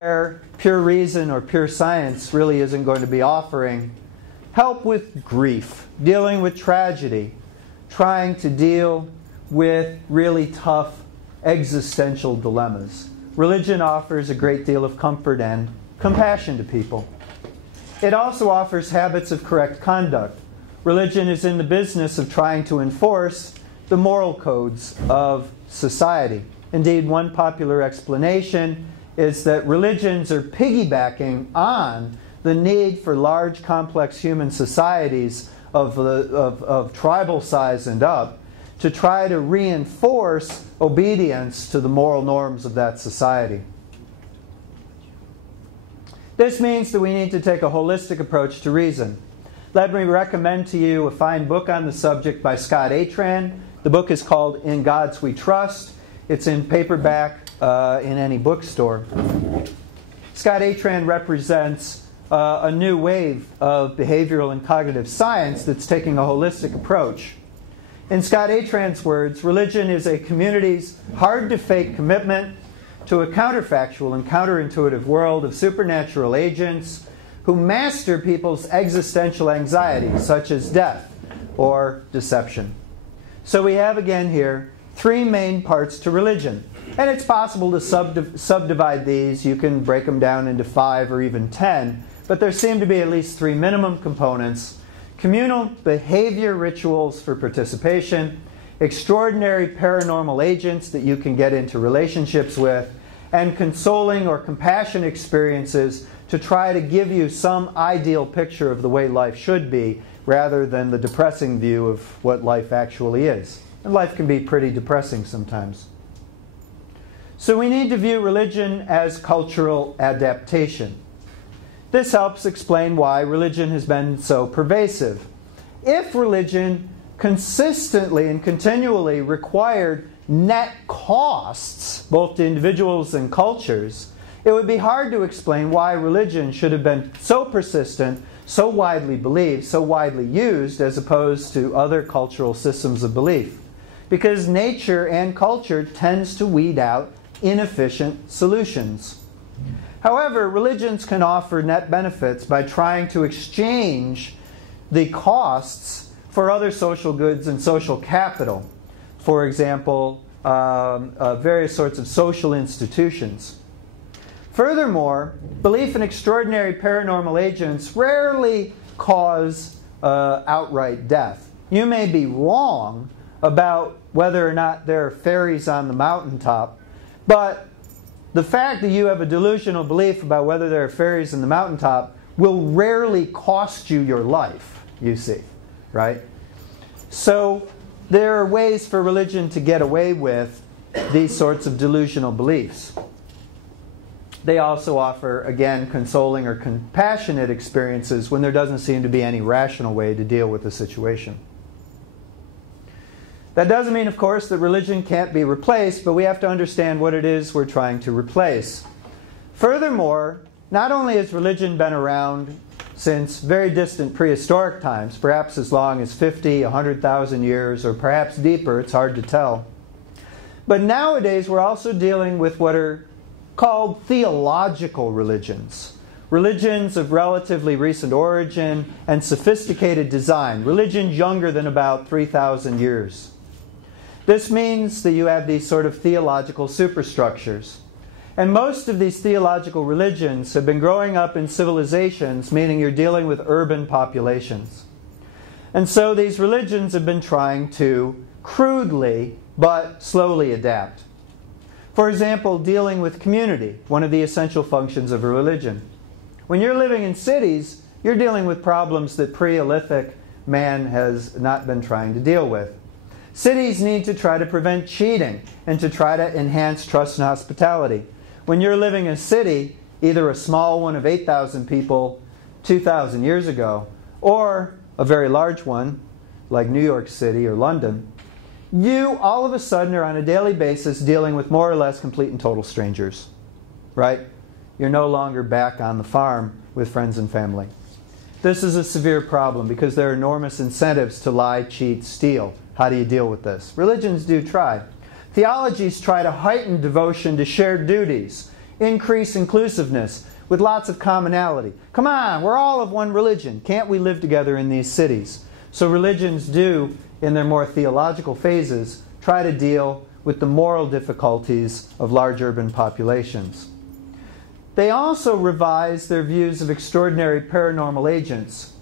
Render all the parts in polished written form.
where pure reason or pure science really isn't going to be offering help with grief, dealing with tragedy, trying to deal with really tough existential dilemmas. Religion offers a great deal of comfort and compassion to people. It also offers habits of correct conduct. Religion is in the business of trying to enforce the moral codes of society. Indeed, one popular explanation is that religions are piggybacking on the need for large, complex human societies of tribal size and up to try to reinforce obedience to the moral norms of that society. This means that we need to take a holistic approach to reason. Let me recommend to you a fine book on the subject by Scott Atran. The book is called In Gods We Trust. It's in paperback in any bookstore. Scott Atran represents a new wave of behavioral and cognitive science that's taking a holistic approach. In Scott Atran's words, religion is a community's hard-to-fake commitment to a counterfactual and counterintuitive world of supernatural agents who master people's existential anxieties, such as death or deception. So we have again here three main parts to religion. And it's possible to subdivide these. You can break them down into 5 or even 10. But there seem to be at least 3 minimum components: communal behavior rituals for participation, extraordinary paranormal agents that you can get into relationships with, and consoling or compassion experiences to try to give you some ideal picture of the way life should be, rather than the depressing view of what life actually is. And life can be pretty depressing sometimes. So we need to view religion as cultural adaptation. This helps explain why religion has been so pervasive. If religion consistently and continually required net costs, both to individuals and cultures, it would be hard to explain why religion should have been so persistent, so widely believed, so widely used, as opposed to other cultural systems of belief. Because nature and culture tends to weed out inefficient solutions. However, religions can offer net benefits by trying to exchange the costs for other social goods and social capital. For example, various sorts of social institutions. Furthermore, belief in extraordinary paranormal agents rarely cause outright death. You may be wrong about whether or not there are fairies on the mountaintop, but the fact that you have a delusional belief about whether there are fairies on the mountaintop will rarely cost you your life, you see, right? So there are ways for religion to get away with these sorts of delusional beliefs. They also offer, again, consoling or compassionate experiences when there doesn't seem to be any rational way to deal with the situation. That doesn't mean, of course, that religion can't be replaced, but we have to understand what it is we're trying to replace. Furthermore, not only has religion been around since very distant prehistoric times, perhaps as long as 50, 100,000 years, or perhaps deeper, it's hard to tell. But nowadays we're also dealing with what are called theological religions. Religions of relatively recent origin and sophisticated design. Religions younger than about 3,000 years. This means that you have these sort of theological superstructures. And most of these theological religions have been growing up in civilizations, meaning you're dealing with urban populations. And so these religions have been trying to crudely but slowly adapt. For example, dealing with community, one of the essential functions of a religion. When you're living in cities, you're dealing with problems that pre-Neolithic man has not been trying to deal with. Cities need to try to prevent cheating and to try to enhance trust and hospitality. When you're living in a city, either a small one of 8,000 people 2,000 years ago, or a very large one like New York City or London, you all of a sudden are on a daily basis dealing with more or less complete and total strangers, right? You're no longer back on the farm with friends and family. This is a severe problem because there are enormous incentives to lie, cheat, steal. How do you deal with this? Religions do try. Theologies try to heighten devotion to shared duties increase inclusiveness with lots of commonality. Come on, we're all of one religion. Can't we live together in these cities? So religions do, in their more theological phases, try to deal with the moral difficulties of large urban populations. They also revise their views of extraordinary paranormal agents.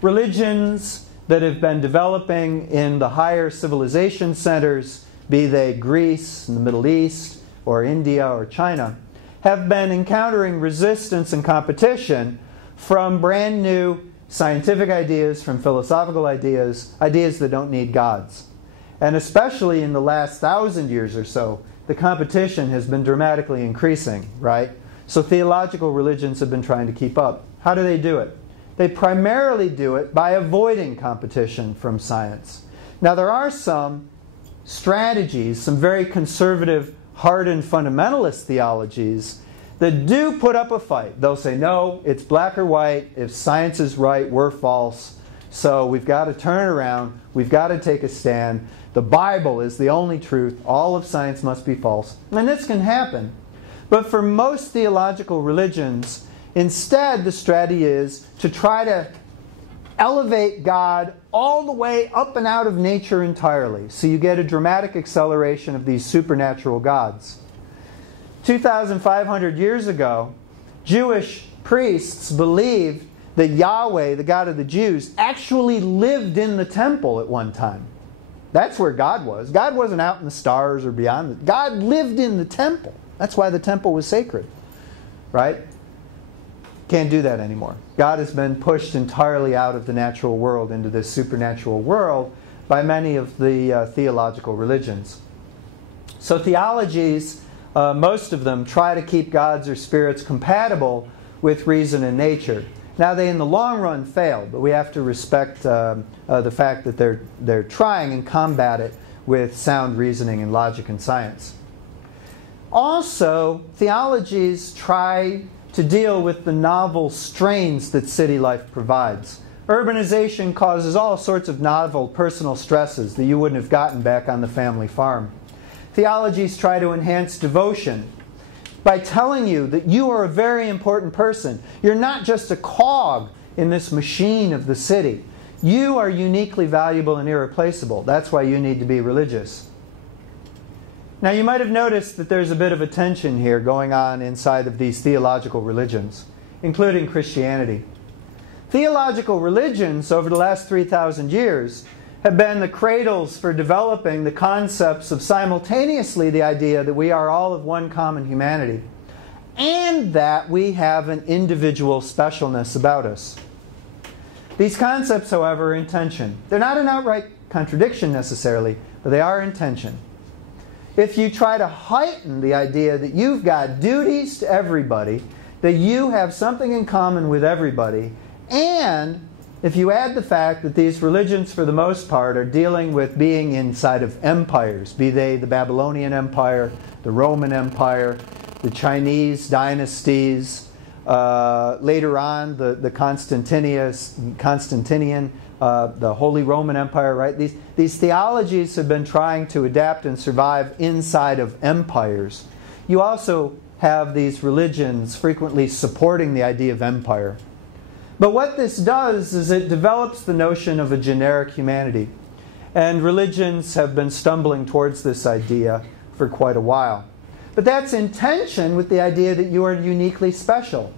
Religions that have been developing in the higher civilization centers, be they Greece, in the Middle East, or India, or China, have been encountering resistance and competition from brand new scientific ideas, from philosophical ideas, ideas that don't need gods. And especially in the last 1,000 years or so, the competition has been dramatically increasing, right? So theological religions have been trying to keep up. How do they do it? They primarily do it by avoiding competition from science. Now there are some strategies, some very conservative, hardened fundamentalist theologies that do put up a fight. They'll say, no, it's black or white. If science is right, we're false. So we've got to turn around. We've got to take a stand. The Bible is the only truth. All of science must be false. And this can happen. But for most theological religions, instead the strategy is to try to elevate God all the way up and out of nature entirely. So you get a dramatic acceleration of these supernatural gods. 2,500 years ago, Jewish priests believed that Yahweh, the God of the Jews, actually lived in the temple at one time. That's where God was. God wasn't out in the stars or beyond. God lived in the temple. That's why the temple was sacred. Right? Can't do that anymore. God has been pushed entirely out of the natural world into this supernatural world by many of the theological religions. So theologies, most of them, try to keep gods or spirits compatible with reason and nature. Now they in the long run fail, but we have to respect the fact that they're trying and combat it with sound reasoning and logic and science. Also, theologies try to deal with the novel strains that city life provides. Urbanization causes all sorts of novel personal stresses that you wouldn't have gotten back on the family farm. Theologies try to enhance devotion by telling you that you are a very important person. You're not just a cog in this machine of the city. You are uniquely valuable and irreplaceable. That's why you need to be religious. Now you might have noticed that there's a bit of a tension here going on inside of these theological religions, including Christianity. Theological religions over the last 3,000 years have been the cradles for developing the concepts of simultaneously the idea that we are all of one common humanity and that we have an individual specialness about us. These concepts, however, are in tension. They're not an outright contradiction necessarily, but they are in tension. If you try to heighten the idea that you've got duties to everybody, that you have something in common with everybody, and if you add the fact that these religions, for the most part, are dealing with being inside of empires, be they the Babylonian Empire, the Roman Empire, the Chinese dynasties, later on the Constantinian, the Holy Roman Empire, right? These theologies have been trying to adapt and survive inside of empires. You also have these religions frequently supporting the idea of empire. But what this does is it develops the notion of a generic humanity. And religions have been stumbling towards this idea for quite a while. But that's in tension with the idea that you are uniquely special.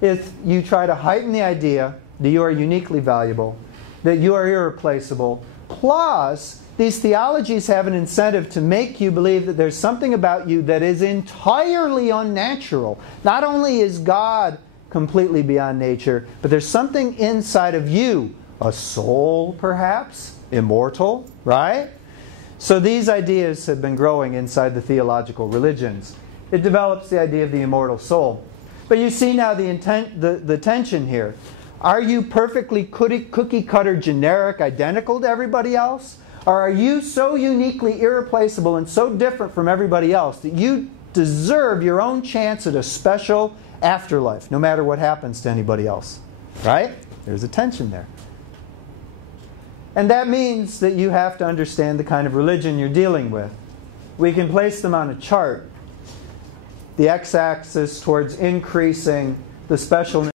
If you try to heighten the idea that you are uniquely valuable, that you are irreplaceable, plus these theologies have an incentive to make you believe that there's something about you that is entirely unnatural. Not only is God completely beyond nature, but there's something inside of you, a soul perhaps, immortal, right? So these ideas have been growing inside the theological religions. It develops the idea of the immortal soul. But you see now the tension here. Are you perfectly cookie-cutter, generic, identical to everybody else? Or are you so uniquely irreplaceable and so different from everybody else that you deserve your own chance at a special afterlife, no matter what happens to anybody else? Right? There's a tension there. And that means that you have to understand the kind of religion you're dealing with. We can place them on a chart. the x-axis towards increasing the specialness